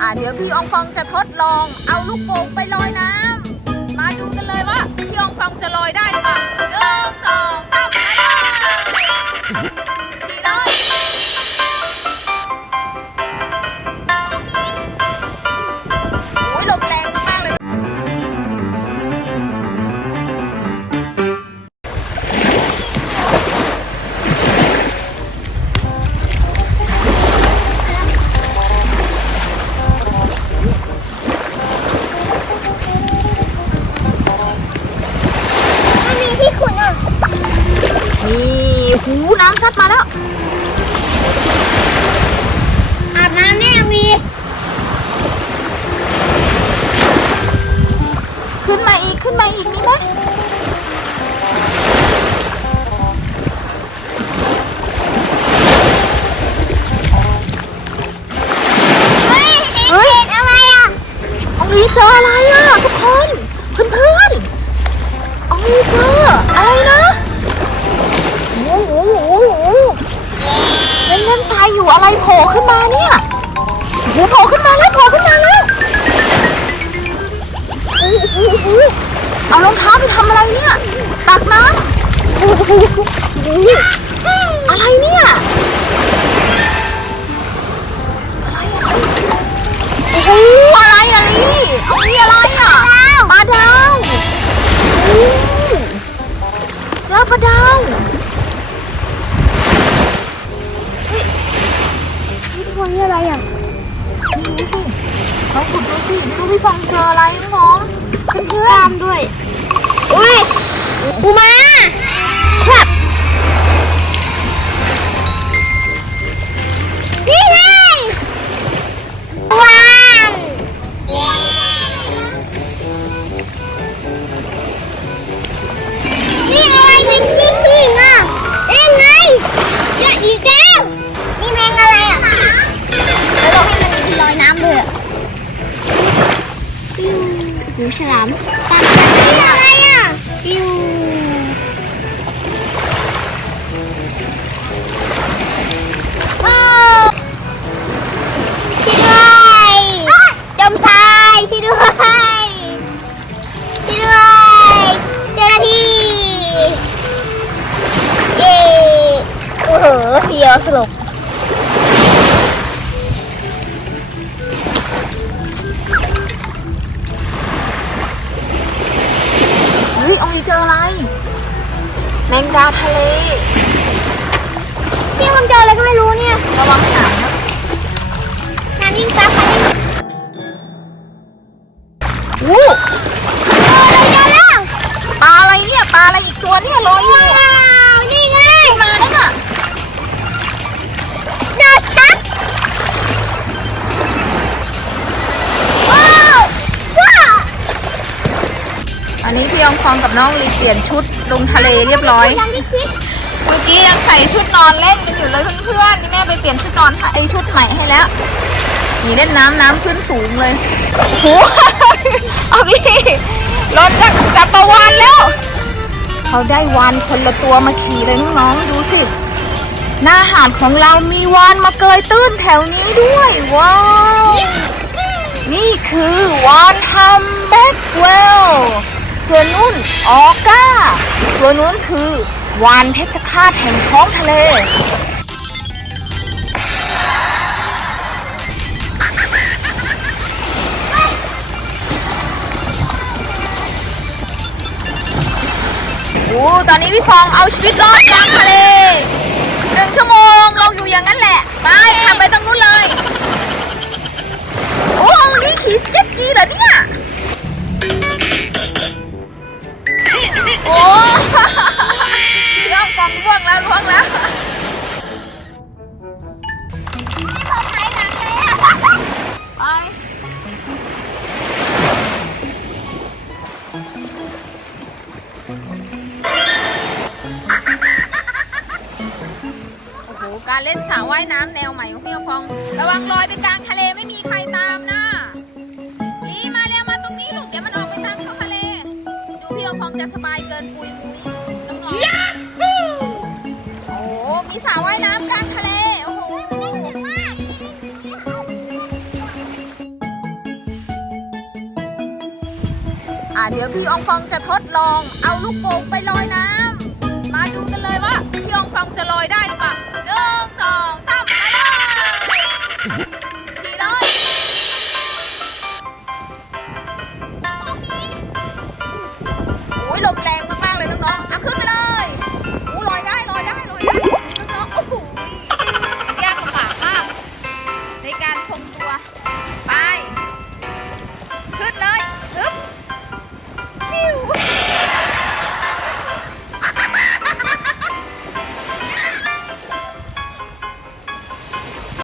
อ่าเดี๋ยวพี่องฟองจะทดลอง เอาลูกโป่งไปลอยน้ำมาดูกันเลยว่าพี่อองฟองจะลอยได้หรือเปล่าหนึ่งสองสามไปเลย อะไรโผล่ขึ้นมาเนี่ยโอ้โผล่ขึ้นมาแล้วโผล่ขึ้นมาแล้วอู้หโอ้เอารองเท้าไปทำอะไรเนี่ยตักน้ำโอ้โหโอ้โหอะไรเนี่ย เจออะไรน้องๆเพื่อนตามด้วย อุ้ยปูมา ยวสลบเฮ้ยอองลีเจออะไร แมงดาทะเลพี่มันเจออะไรก็ไม่รู้เนี่ยระวังหนามนะน้ำยิ่งซับไปยิ่งอู้เจอแล้วปลาอะไรเนี่ยปลาอะไรอีกตัวเนี่ยลอยอยู่ นี้พี่อองฟองกับน้องลีเปลี่ยนชุดลงทะเลเรียบร้อย ยังไม่คิดเมื่อกี้ยังใส่ชุดนอนเล่นกันอยู่เลยเพื่อนๆนี่แม่ไปเปลี่ยนชุดนอนไอชุดใหม่ให้แล้วนี่เล่นน้ำน้ำขึ้นสูงเลยโหเอาพี่รถจากจักรวาลแล้ว เขาได้วานคนละตัวมาขี่เลยน้องๆดูสิ หน้าหาดของเรามีวานมาเกยตื้นแถวนี้ด้วยว้าวนี่คือวานฮัมแบ็กเวล ส่วนนู้นออก้า ตัวนู้นคือวานเพชรฆาตแห่งท้องทะเล โอ้ ตอนนี้พี่ฟองเอาชีวิตรอดกลางทะเลหนึ่งชั่วโมงเราอยู่อย่างนั้นแหละ ไปขับไปตรงนู้นเลย โอ้นี่ขี่เจ็ตกีเหรอเนี่ย การเล่นสาว่ายน้ำแนวใหม่ของพี่กระพงระวังลอยไปกลางทะเลไม่มีใครตามนะลีมาแล้วมาตรงนี้ลูกเดี๋ยวมันออกไปทางทะเล ดูพี่กระพงจะสบายเกินปุยปุยน้องๆโอ้มีสาว่ายน้ำกลางทะเลโอ้โหอะเดี๋ยวพี่องฟองจะทดลองเอาลูกโป่งไปลอยน้ำมาดูกันเลยว่าพี่องฟองจะลอยได้หรือเปล่า